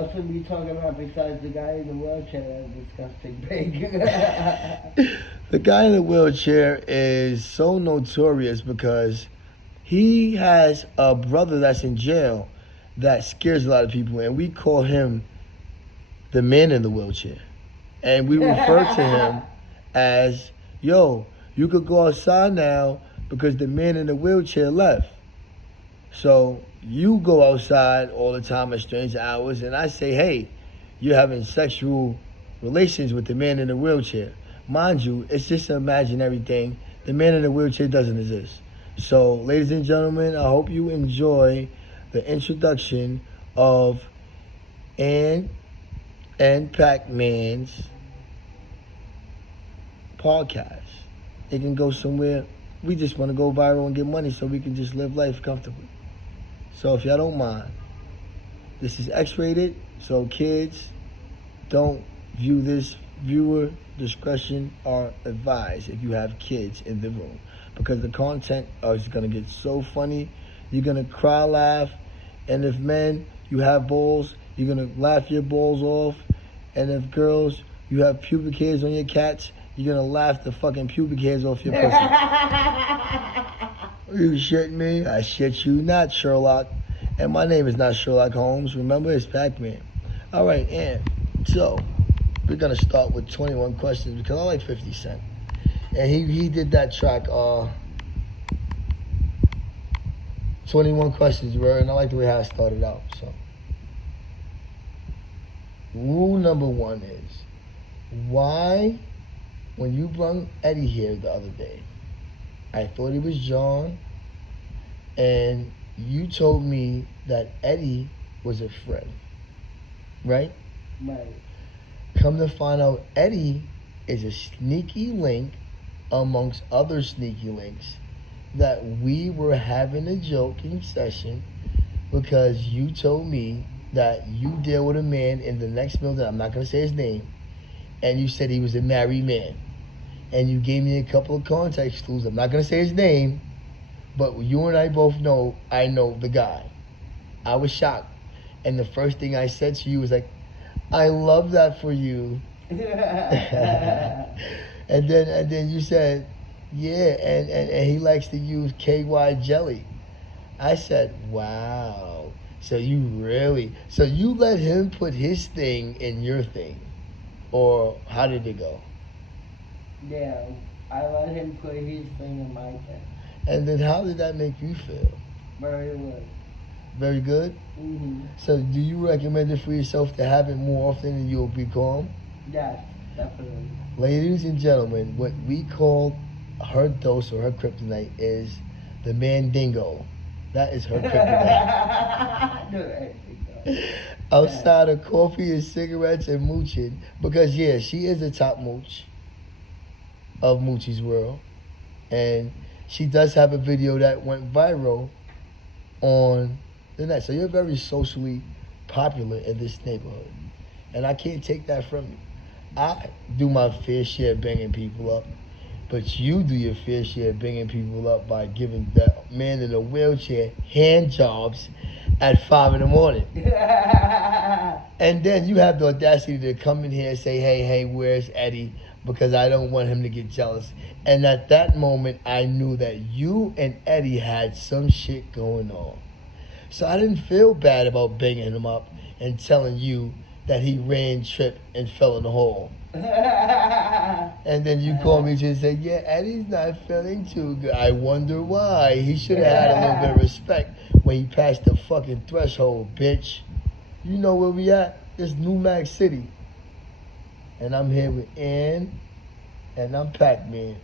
else would we talking about besides the guy in the wheelchair that's disgusting big? The guy in the wheelchair is so notorious because he has a brother that's in jail that scares a lot of people, and we call him the man in the wheelchair. And we refer to him as, yo, you could go outside now because the man in the wheelchair left. So you go outside all the time at strange hours, and I say, hey, you're having sexual relations with the man in the wheelchair. Mind you, it's just an imaginary thing. The man in the wheelchair doesn't exist. So, ladies and gentlemen, I hope you enjoy the introduction of Ann and Pac-Man's podcast. It can go somewhere. We just want to go viral and get money so we can just live life comfortably. So if y'all don't mind, this is X-rated, so kids, don't view this. Viewer discretion are advised if you have kids in the room, because the content is going to get so funny. You're going to cry, laugh, and if men, you have balls, you're going to laugh your balls off, and if girls, you have pubic hairs on your cats, you're going to laugh the fucking pubic hairs off your pussy. You shit me? I shit you not, Sherlock. And my name is not Sherlock Holmes. Remember, it's Pac-Man. All right, and so we're going to start with 21 questions because I like 50 Cent. And he did that track, 21 questions, bro, and I like the way how it started out. So, rule number 1 is, why, when you brought Eddie here the other day, I thought he was John, and you told me that Eddie was a friend, right? Right. Come to find out, Eddie is a sneaky link amongst other sneaky links that we were having a joking session because you told me that you deal with a man in the next building, I'm not going to say his name, and you said he was a married man. And you gave me a couple of context clues. I'm not going to say his name, but you and I both know I know the guy. I was shocked. And the first thing I said to you was like, I love that for you. and then you said, yeah, and he likes to use KY jelly. I said, wow. So you let him put his thing in your thing. Or how did it go? Yeah, I let him put his thing in my thing. And then how did that make you feel? Very good. Very good? Mm-hmm. So do you recommend it for yourself to have it more often and you'll be calm? Yes, definitely. Ladies and gentlemen, what we call her dose or her kryptonite is the Mandingo. That is her kryptonite. Outside of coffee and cigarettes and mooching, because yeah, she is the top mooch of Moochie's World, and she does have a video that went viral on the net. So you're very socially popular in this neighborhood, and I can't take that from you. I do my fair share of banging people up, but you do your fair share of banging people up by giving that man in a wheelchair hand jobs at 5 in the morning. And then you have the audacity to come in here and say, hey, where's Eddie? Because I don't want him to get jealous. And at that moment, I knew that you and Eddie had some shit going on. So I didn't feel bad about banging him up and telling you that he ran, tripped, and fell in the hole. And then you called me to say, yeah, Eddie's not feeling too good. I wonder why. He should have had a little bit of respect when he passed the fucking threshold, bitch. You know where we at? It's New Max City. And I'm here with Ann, and I'm Pac-Man.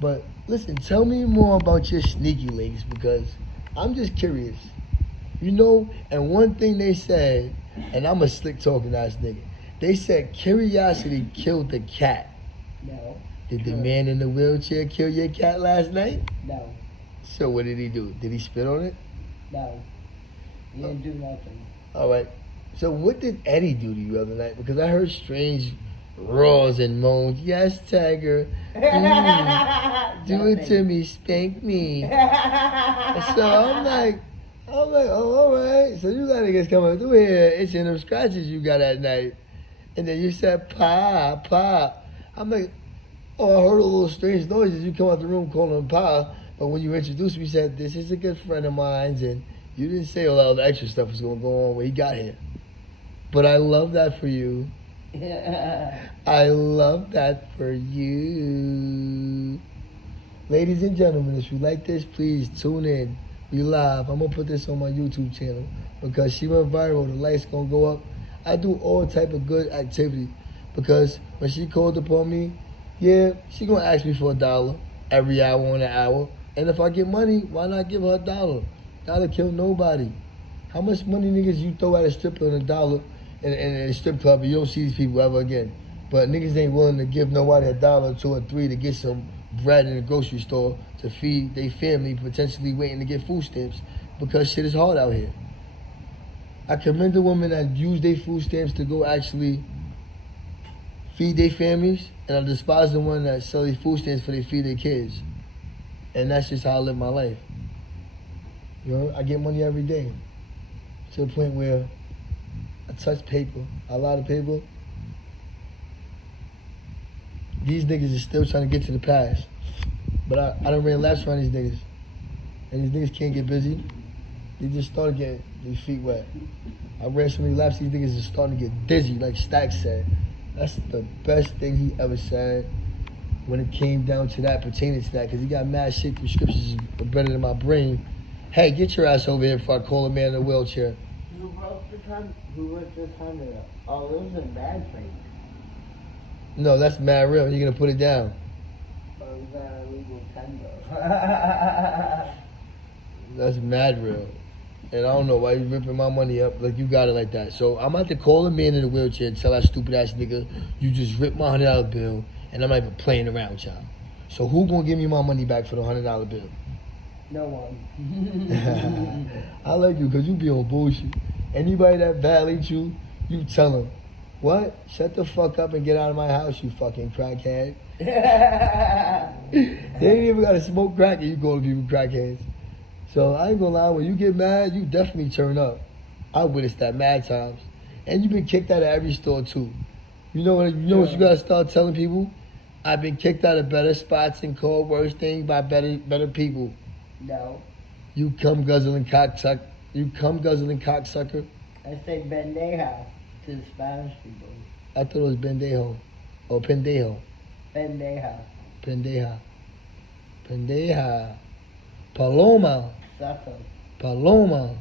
But listen, tell me more about your sneaky links, because I'm just curious. You know, and one thing they said, and I'm a slick talking ass nigga, they said curiosity killed the cat. No. Did the man in the wheelchair kill your cat last night? No. So what did he do? Did he spit on it? No. He didn't do nothing. All right. So what did Eddie do to you the other night? Because I heard strange roars and moans. Yes, Tiger. Do it to me. Spank me. So I'm like, I'm like, oh, all right. So you got niggas coming through here itching them scratches you got at night. And then you said, Pa, Pa. I'm like, oh, I heard a little strange noises. You come out the room calling him Pa. But when you introduced me, you said, this is a good friend of mine. And you didn't say all the extra stuff was going to go on when he got here. But I love that for you. I love that for you. Ladies and gentlemen, if you like this, please tune in. We live. I'm going to put this on my YouTube channel because she went viral. The lights going to go up. I do all type of good activity because when she called upon me, yeah, she going to ask me for $1 every hour on an hour. And if I get money, why not give her $1? $1 kill nobody. How much money niggas you throw at a stripper on $1 in a strip club and you don't see these people ever again? But niggas ain't willing to give nobody $1, $2, or $3 to get some bread in the grocery store to feed their family, potentially waiting to get food stamps because shit is hard out here. I commend the women that use their food stamps to go actually feed their families, and I despise the one that sell their food stamps for they feed their kids. And that's just how I live my life. You know, I get money every day to the point where I touch paper, a lot of paper. These niggas is still trying to get to the past. But I done ran laps around these niggas. And these niggas can't get busy. They just started getting their feet wet. I ran so many laps, these niggas is starting to get dizzy, like Stack said. That's the best thing he ever said when it came down to that, pertaining to that, because he got mad shit prescriptions better than my brain. Hey, get your ass over here before I call a man in a wheelchair. Who wrote this $100? Who wrote this $100? Oh, those are bad things. No, that's mad real. You're gonna put it down. Or is that illegal tender? That's mad real. And I don't know why you ripping my money up like you got it like that. So I'm about to call a man in a wheelchair and tell that stupid ass nigga, you just ripped my $100 bill and I'm not even playing around with y'all. So who gonna give me my money back for the $100 bill? No one. I like you because you be on bullshit. Anybody that violates you, you tell them, what? Shut the fuck up and get out of my house, you fucking crackhead. They ain't even gotta smoke crack and you call people crackheads. So I ain't gonna lie, when you get mad, you definitely turn up. I witnessed that mad times. And you've been kicked out of every store too. You know what you gotta start telling people? I've been kicked out of better spots and called worse things by better people. No. You cum guzzling cocksucker. You cum guzzling cocksucker. I say bendeja to the Spanish people. I thought it was bendejo. Or pendejo. Bendeja. Pendeja. Pendeja. Paloma. Sucker. Paloma.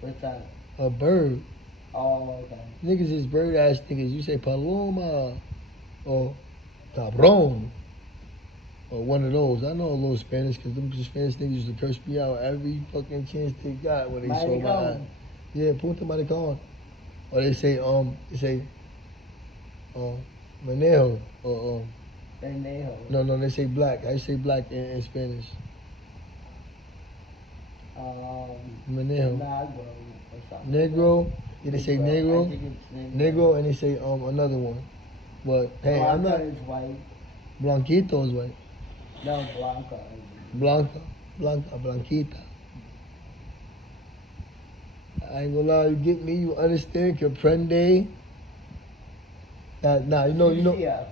What's that? A bird. Oh, okay. Niggas is bird ass niggas. You say paloma. Or cabron. Or one of those. I know a little Spanish because them Spanish niggas used to curse me out every fucking chance they got when they saw my eye. Yeah, punta maricon. Or they say, manejo. Or, Bendejo. no, they say black. I say black in Spanish. Manejo. Negro or something. Negro. Yeah, they say negro. I think it's Negro, and they say another one. But hey, Blanca I'm not. is white. Blanquito is white. No, Blanca. Blanquita. I ain't gonna lie, you get me, you understand, comprende. Nah, you know, Yeah.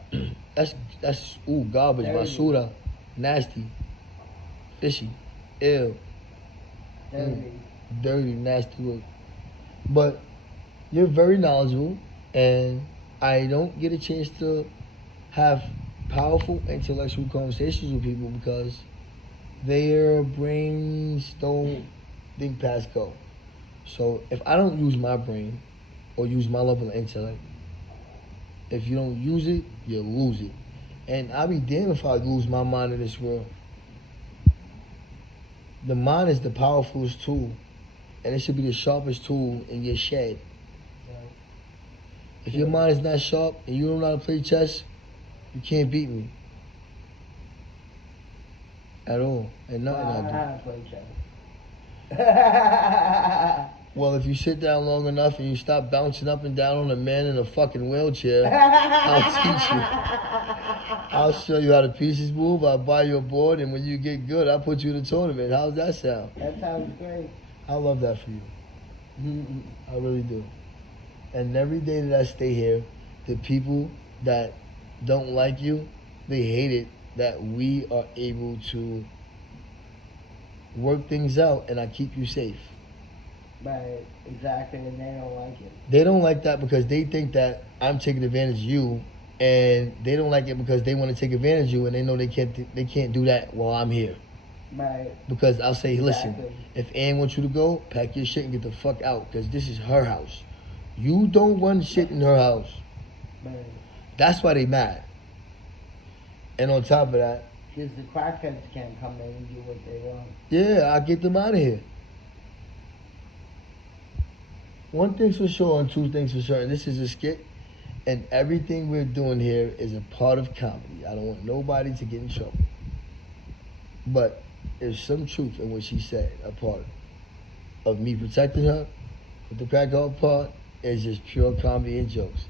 that's garbage, Dirty. basura, nasty, fishy, ill, dirty, nasty work. But you're very knowledgeable, and I don't get a chance to have powerful intellectual conversations with people because their brains don't think past go. So if I don't use my brain or use my level of intellect, if you don't use it, you lose it. And I'll be damned if I lose my mind in this world. The mind is the powerfulest tool, and it should be the sharpest tool in your shed. If your mind is not sharp and you don't know how to play chess, you can't beat me. At all. And nothing I do. I play chess. Well, if you sit down long enough and you stop bouncing up and down on a man in a fucking wheelchair, I'll teach you. I'll show you how the pieces move. I'll buy you a board, and when you get good, I'll put you in a tournament. How's that sound? That sounds great. I love that for you. I really do. And every day that I stay here, the people that don't like you, they hate it that we are able to work things out and I keep you safe. Right, exactly, and they don't like it. They don't like that because they think that I'm taking advantage of you, and they don't like it because they want to take advantage of you, and they know they can't do that while I'm here. Right. Because I'll say, listen, Exactly. if Ann wants you to go, pack your shit and get the fuck out, because this is her house. You don't run shit in her house. Right. That's why they mad. And on top of that, Because the crackheads can't come in and do what they want. yeah, I get them out of here. One thing's for sure and two things for certain. This is a skit, and everything we're doing here is a part of comedy. I don't want nobody to get in trouble. But there's some truth in what she said. A part of me protecting her, but the crack out part is just pure comedy and jokes.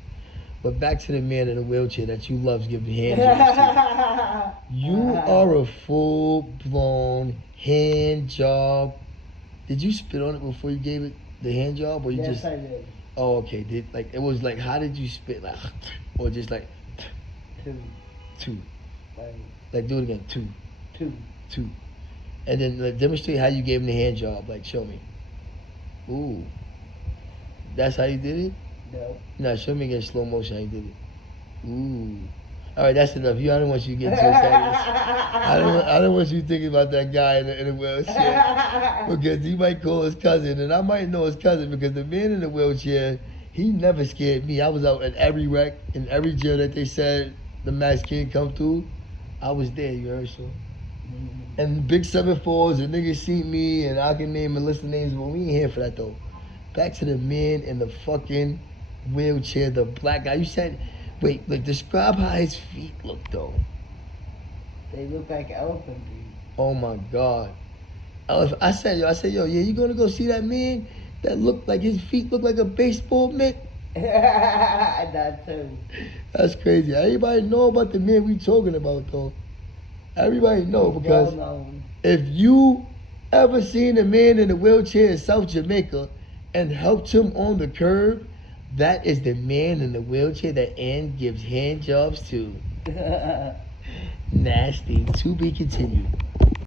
But back to the man in the wheelchair that you love giving hand jobs to. You are a full-blown hand job. Did you spit on it before you gave it the hand job, or you Yes, just? I did. Oh, okay. It was like, how did you spit, like, or just like two? Like do it again, two, and then like, demonstrate how you gave him the hand job. Like, show me. Ooh, that's how you did it. No. No, show me again slow motion how you did it. Ooh. All right, that's enough. I don't want you to get so excited. I don't want you thinking about that guy in the wheelchair, because he might call his cousin, and I might know his cousin, because the man in the wheelchair, he never scared me. I was out at every wreck, in every jail that they said the max can't come through. I was there, you heard, so. And big 7-4s, and niggas see me, and I can name a list of names, but we ain't here for that though. Back to the man in the fucking wheelchair, the black guy. You said, wait, like, describe how his feet look though. They look like elephant feet. Oh my God. I said, yo, yeah, you gonna go see that man that looked like his feet look like a baseball mitt? That too. That's crazy. Everybody know about the man we talking about though. Everybody know, because Well known. if you ever seen a man in a wheelchair in South Jamaica and helped him on the curb, that is the man in the wheelchair that Ann gives hand jobs to. Nasty. To be continued.